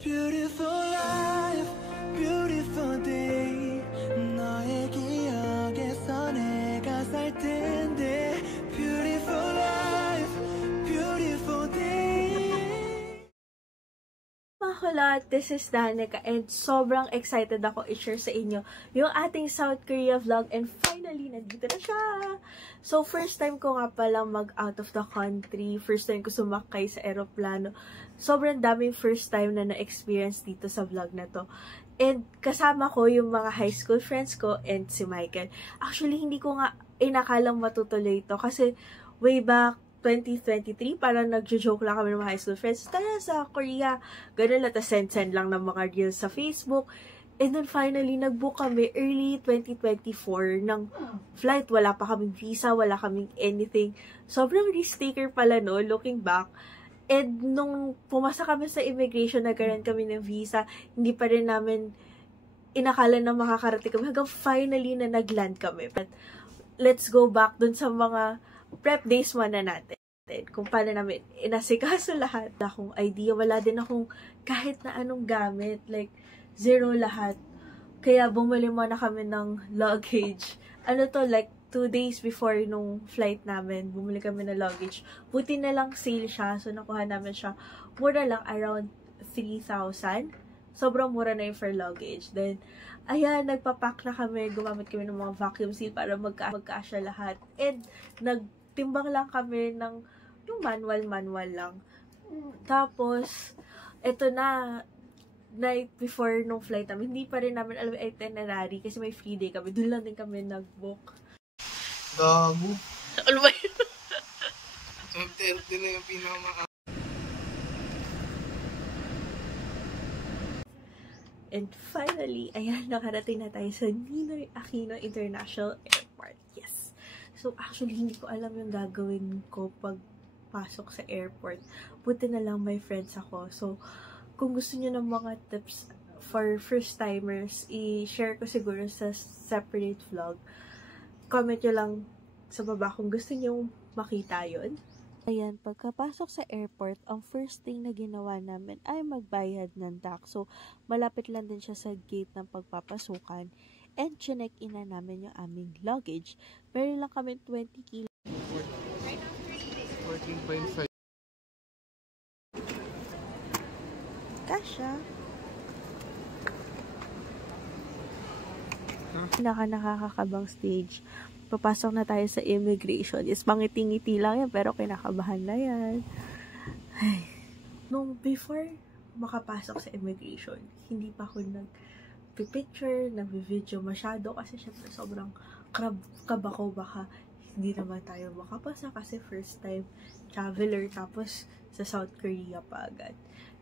Beautiful life, beautiful day. 너의 기억에서 내가 살 텐데. Beautiful life, beautiful day. Mga kulot, this is Danica and sobrang excited ako i-share sa inyo yung ating South Korea vlog and finally, nandito na siya! So, first time ko nga palang mag-out of the country. First time ko sumakay sa eroplano. Sobrang daming first time na na-experience dito sa vlog na to. And kasama ko yung mga high school friends ko and si Michael. Actually, hindi ko nga inakalang matutuloy ito kasi way back 2023, parang nagjo-joke lang kami ng mga high school friends. Tara sa Korea. Ganun lang, send lang ng mga reels sa Facebook. And then finally, nag-book kami early 2024 ng flight. Wala pa kaming visa, wala kaming anything. Sobrang risk-taker pala, no, looking back. And nung pumasa kami sa immigration, nagkaroon kami ng visa, hindi pa rin namin inakala na makakarating kami. Hanggang finally na nag-land kami. But let's go back dun sa mga prep days muna natin. Kung paano namin inasikaso lahat. Wala akong idea, wala din akong kahit na anong gamit. Like, zero lahat. Kaya bumili muna kami ng luggage. Ano to, like 2 days before nung flight namin, bumili kami ng luggage. Buti na lang sale siya. So, nakuha namin siya. Mura lang, around 3,000. Sobrang mura na yung for luggage. Then, ayan, nagpapack na kami. Gumamit kami ng mga vacuum seal para magkasya lahat. And, nagtimbang lang kami ng yung manual lang. Tapos, eto na, night before nung flight namin, hindi pa rin namin alam yung itinerary kasi may free day kami. Doon lang din kami nag-book. Gago. Ano ba yun? 30 na yung pinaka. And finally, ayan, nakarating na tayo sa Ninoy Aquino International Airport. Yes! So, actually, hindi ko alam yung gagawin ko pag pasok sa airport. Buti na lang may friends ako. So, kung gusto niyo ng mga tips for first-timers, i-share ko siguro sa separate vlog. Comment nyo lang sa baba kung gusto niyo makita yon. Ayan, pagkapasok sa airport, ang first thing na ginawa namin ay magbayad ng tax. So, malapit lang din siya sa gate ng pagpapasukan. And chinek-in na namin yung aming luggage. Meron lang kami 20 kg. 14.5. Kasha. Nakakakabang stage. Papasok na tayo sa immigration. Yes, mangiti-ngiti lang yan, pero kinakabahan na yan. Ay. Nung before makapasok sa immigration, hindi pa ako nag-picture, nag-video masyado kasi syempre sobrang kaba ko baka hindi naman tayo makapasa kasi first time traveler tapos sa South Korea pa agad.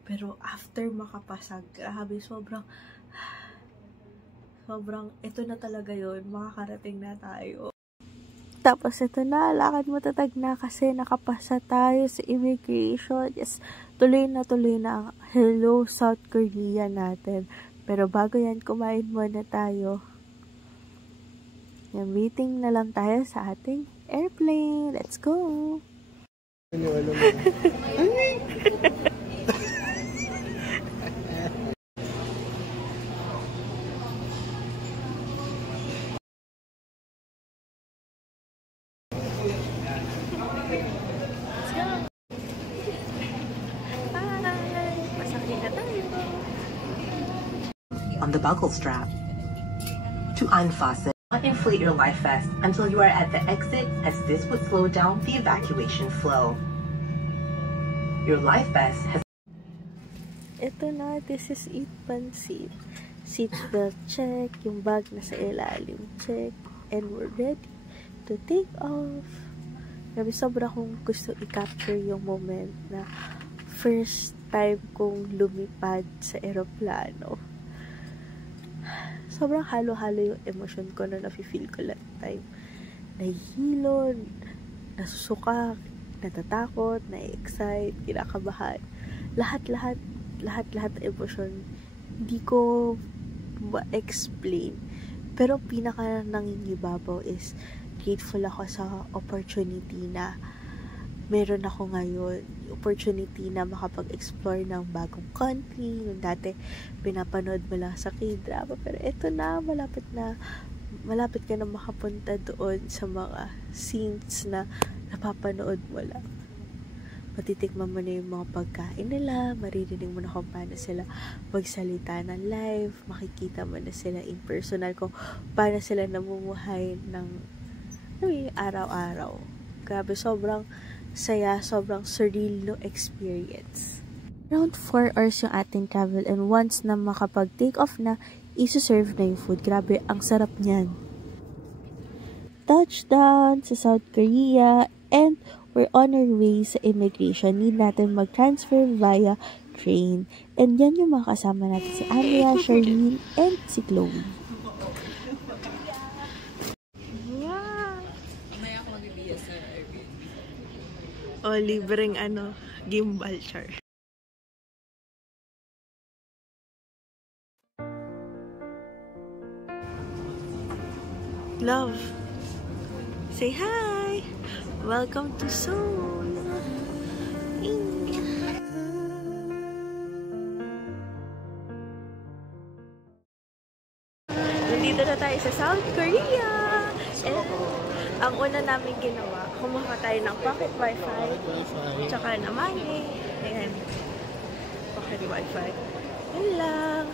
Pero after makapasa, grabe, sobrang, ito na talaga yun, makakarating na tayo. Tapos ito na, lakad mo tatag na kasi nakapasa tayo sa immigration. Yes, tuloy na ang Hello South Korea natin. Pero bago yan, kumain muna tayo. Yan, waiting na lang tayo sa ating airplane. Let's go! On the buckle strap. To unfasten, inflate your life vest until you are at the exit, as this would slow down the evacuation flow. Your life vest has... Ito na, this is it pansit. Seatbelt check, yung bag na sa ilalim check, and we're ready to take off. Grabe, sobra kong gusto i-capture yung moment na first time kong lumipad sa eroplano. Sobrang halo-halo yung emosyon ko na nafe-feel ko that time. Nahihilo, nasusuka, natatakot, na-excite, kinakabahan. Lahat na emosyon. Hindi ko ma-explain. Pero pinaka nangingibabaw is grateful ako sa opportunity na meron ako ngayon opportunity na makapag-explore ng bagong country. Yung dati, pinapanood mo lang sa K-drama. Pero ito na, malapit ka na makapunta doon sa mga scenes na napapanood mo lang. Matitikman mo na yung mga pagkain nila, maririnig mo na kung paano sila magsalita ng live, makikita mo na sila in personal kung paano sila namumuhay ng araw-araw. Grabe, sobrang saya, sobrang surreal no experience. Around 4 hours yung ating travel, and once na makapag-take off na, isuserve na yung food. Grabe, ang sarap niyan. Touchdown sa South Korea, and we're on our way sa immigration. Need natin mag-transfer via train. And yan yung mga kasama natin, si Andrea, Charlene, and si Chloe. O, libreng gimbal, char. Love, say hi! Welcome to Seoul! Nandito na tayo sa South Korea! And ang una namin ginawa, kumuha tayo ng pocket wifi, tsaka na money. Ayan. Pocket wifi. Yun lang.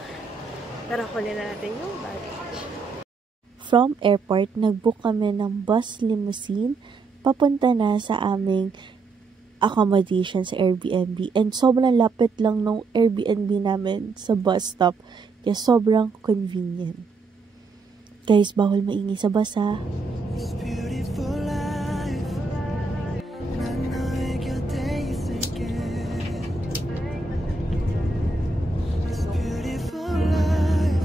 Tara, kunin na natin yung baggage. From airport, nag-book kami ng bus limousine papunta na sa aming accommodation sa Airbnb. And sobrang lapit lang nung Airbnb namin sa bus stop. Kaya sobrang convenient. Guys, bawal maingay sa bus, ha? This beautiful life 난 너의 곁에 있을게 This beautiful life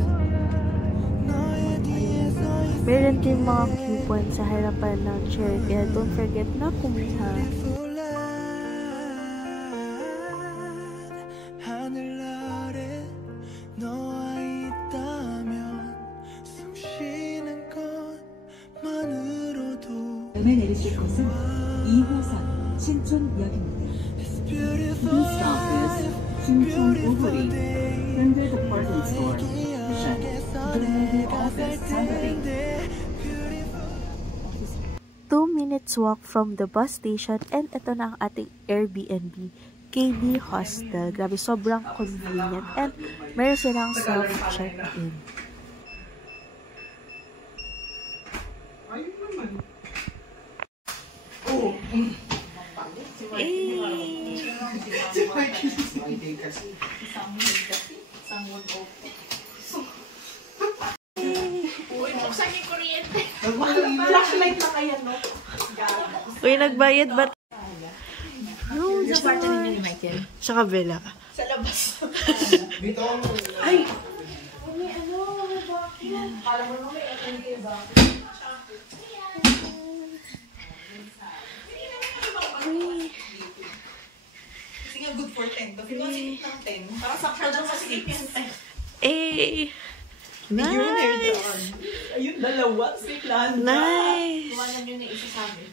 너의 뒤에 서 있을게 Meron din mga coupon sa harapan ng chair. Kaya don't forget na kumuha. Beautiful life 하늘 아래 너와 있다면 숨 쉬는 것만으로도 다음에 내리실 곳은 2호선 신촌역입니다. This This beautiful stop is life Sinchon beautiful Uguri, day Hyundai Department Store. 너에게 The movie office Saturday. 2 minutes walk from the bus station, and ito na ang ating Airbnb, KD Hostel. Grabe, sobrang convenient, and meron silang self-check-in. Flashlight na kaya, no? Uy, nagbayad ba? Yung kwarto ninyo ni Michael. Sa kabila. Sa labas. Dito ako. Ay! May vacuum. Kala mo naman may vacuum. Kasi nga good for 10. Kasi nga sikip ng 10. Parang sakto lang sa sikip yung 10. Eh! Nice! Ayun, dalawa. Siklan. Nice! Iwanan nyo na isa sa amin.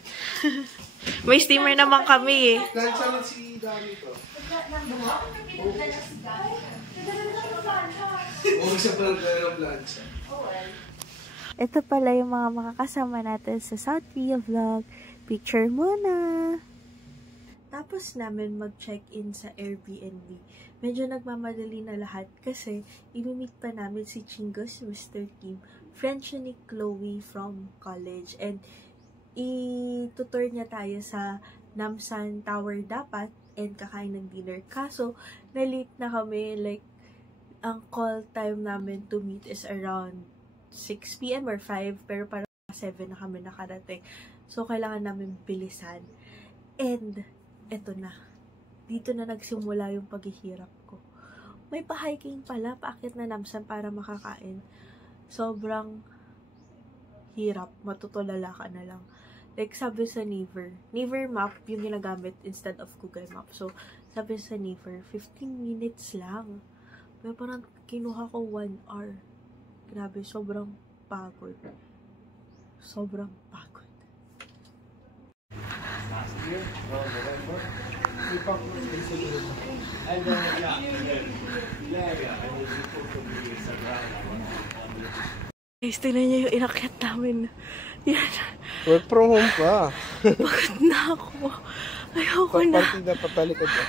May steamer naman kami, eh. Plancha na si Dami to. Huwag siya palang gano'n ng plancha. Ito pala yung mga makakasama natin sa South Korea vlog. Picture muna! Tapos namin mag-check-in sa Airbnb. Medyo nagmamadali na lahat kasi imimit pa namin si Chingo, si Mr. Kim, friend siya ni Chloe from college. And itutur niya tayo sa Namsan Tower dapat and kakain ng dinner. Kaso, na-late na kami. Like, ang call time namin to meet is around 6 p.m. or 5, pero parang 7 na kami nakarating. So, kailangan namin bilisan. And, eto na. Dito na nagsimula yung paghihirap ko. May pa-hiking pala, paakit na Namsan para makakain. Sobrang hirap. Matutulala ka na lang. Like, sabi sa Naver map yung ginagamit instead of Google Map. So, sabi sa Naver, 15 minutes lang. Pero parang kinuha ko 1 hour. Grabe, sobrang pagod. Sobrang pagod. year, around November. We packed it. And yeah. I was supposed to be Instagram. Guys, tingnan niyo yung inakyat namin. Yan. Work from home pa. Pagod na ako. Ayoko na. Partida pa talikod ba?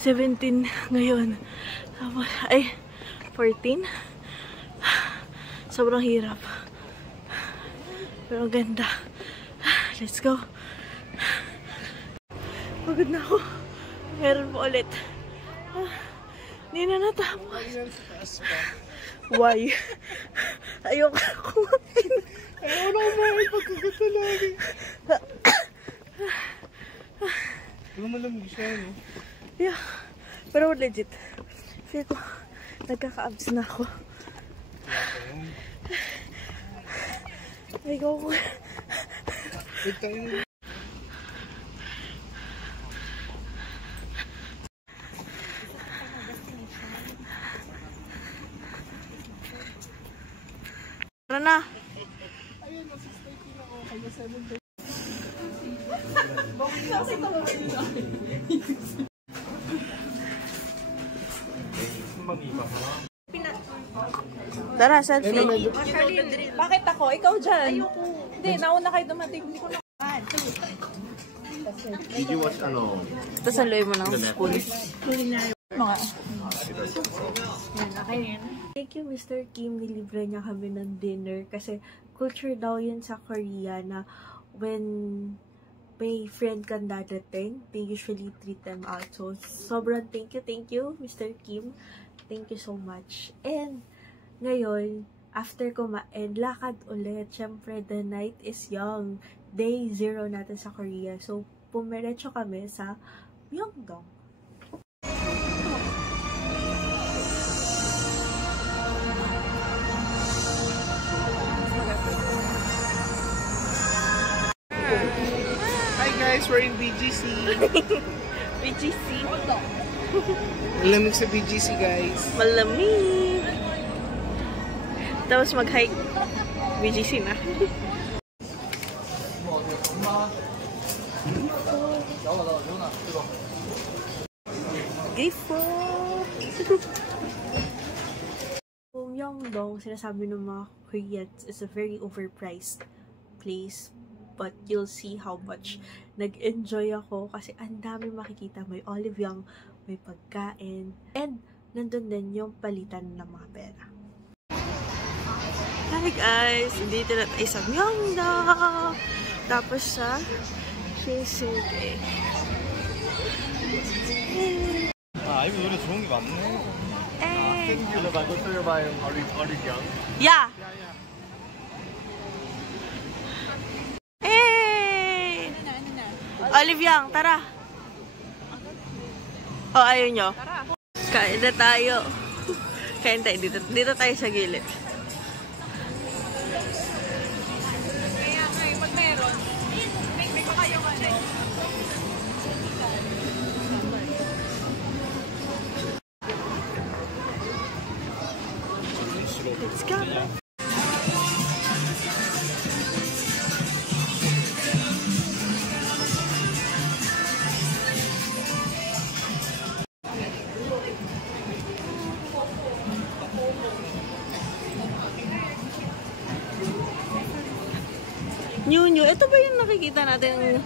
17 ngayon. Tapos, ay, 14. Sobrang hirap. Pero ang ganda. Let's go. Pagod na ako. Meron po ulit. Hindi na natapos. Why? Ayoko na kumain. Ayaw na kumain pagkagata lagi. Pero malamig siya, no? Yeah. Pero legit. Feel ko, nagkaka-abs na ako. Ayoko. Wait tayo. Tara na. Ayun, 6:30 na ako. Kaya 7:30. Tara, selfie. Bakit ako? Ikaw dyan. Ayoko. Hindi, nauna kayo dumating. Hindi ko na Did you watch ano? Tapos ang mo ng spoon. mga. Thank you, Mr. Kim. Nilibre niya kami ng dinner kasi culture daw yun sa Korea na when may friend kang dadating, they usually treat them out. So, sobrang thank you, Mr. Kim. Thank you so much. And, ngayon, after kumain, lakad ulit. Siyempre, the night is young. Day 0 natin sa Korea. So, pumiretso kami sa Myeongdong. Hi guys, we're in BGC. BGC. Malamig sa BGC guys. Malamig. Tapos mag-hike. BGC na. Grifo. Myeongdong, sinasabi ng mga Koreans, is a very overpriced place. But you'll see how much nag-enjoy ako kasi ang dami makikita. May olive young, may pagkain, and nandun din yung palitan ng mga pera. Hi guys! Dito na tayo sa Myeongdong! Tapos sa Shinsegae. 아, 이거 노래 좋은 게 많네. 근데 말고 들어봐요. 어리경. Yeah! Hey! Olive Young, tara! O, ayaw nyo? Kain na tayo. Kain tayo. Dito tayo sa gilid. Kaya nga, pag meron, may kakayo ka na. Let's go! New. Ito ba yung nakikita natin?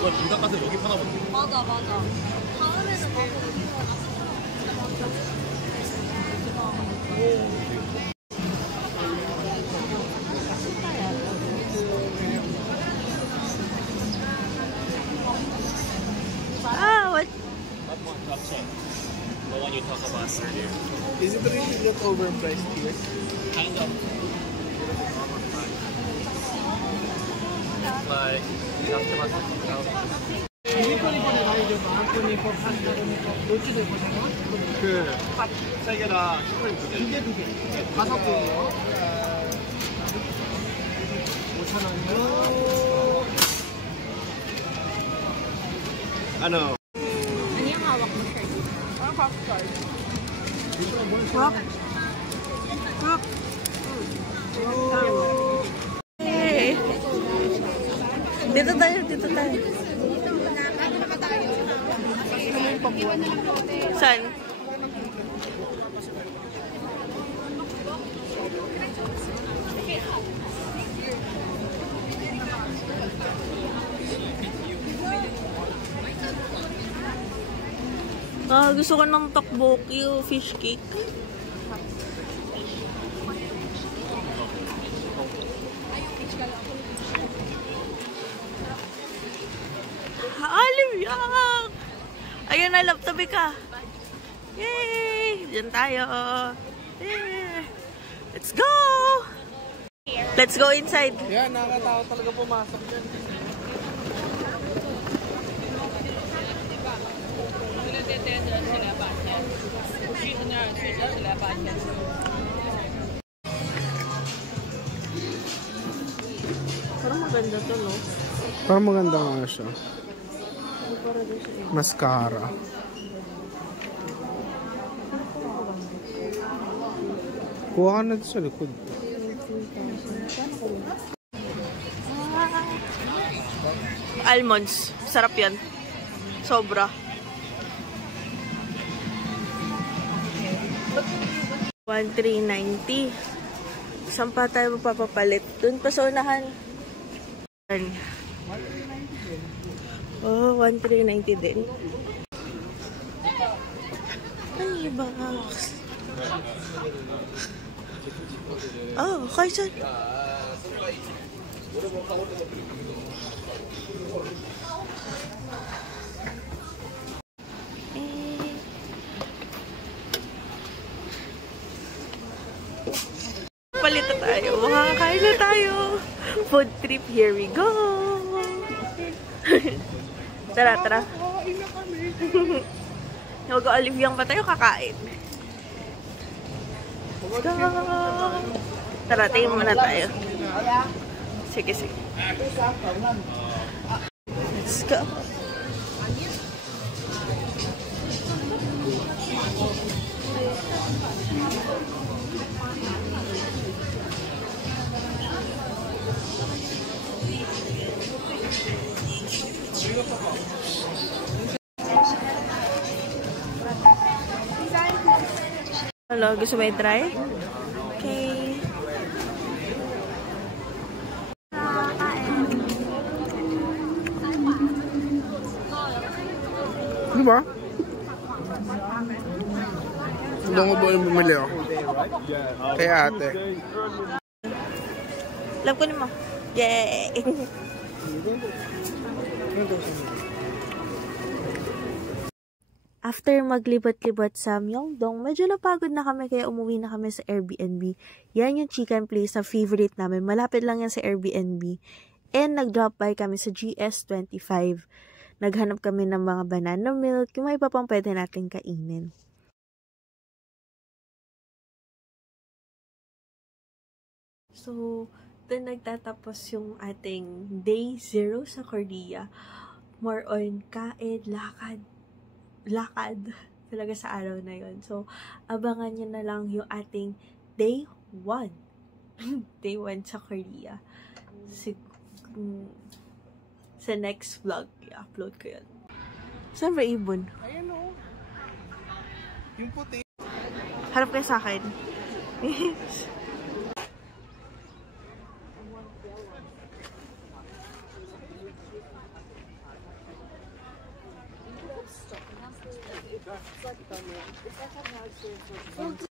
이걸 분당 가서 여기 파나 보네. 맞아. 다음에는 가서 What? That one top check. The one you talked about earlier. Is it really not overpriced here? Kind of. like, やってます。ニコニコで大丈夫。アンコニコ、パンダニコ、どっちでございます？세 개랑 슈퍼리프 두 개. 5개요. 5,000원이요. Ano? Hey. Dito tayo. Saan? Gusto ko ng tteokbokki o fish cake. Olivia! Ayun na, love, tabi ka. Yay! Diyan tayo. Yay! Let's go! Let's go inside. Yan, nakakatawa talaga pumasok dyan. Parang maganda to, no? Parang maganda nga siya. Mascara. Kuha ka na sa likod. Almonds. Sarap yan. Sobra. $1,390. Saan pa tayo mapapapalit? Doon pa sa unahan. Oh, $1,390 din. Ay, box. Oh, okay saan? Palit na tayo. Makakain na tayo. Food trip, here we go. Tara. Mag-Oliviang pa tayo kakain. Let's go. Tara, tingin muna tayo. Sige. Let's go. Hello, gusto mo i-try? Okay. Di ba? Doon ko ba yung bumili ako? Kay ate. Love ko naman. Yay! After maglibot-libot sa Myeongdong, medyo napagod na kami kaya umuwi na kami sa Airbnb. Yan yung chicken place na favorite namin. Malapit lang yan sa Airbnb. And nag-drop by kami sa GS25. Naghanap kami ng mga banana milk, yung may iba pang pwede natin kainin. So, doon nagtatapos yung ating day 0 sa Korea. More on kain, lakad talaga sa araw na yon. So, abangan nyo na lang yung ating day 1. Day 1 sa Korea. Sa next vlog, i-upload ko yun. Saan ba ibon? Ayan o. Yung puti. Harap kayo sa akin. It's like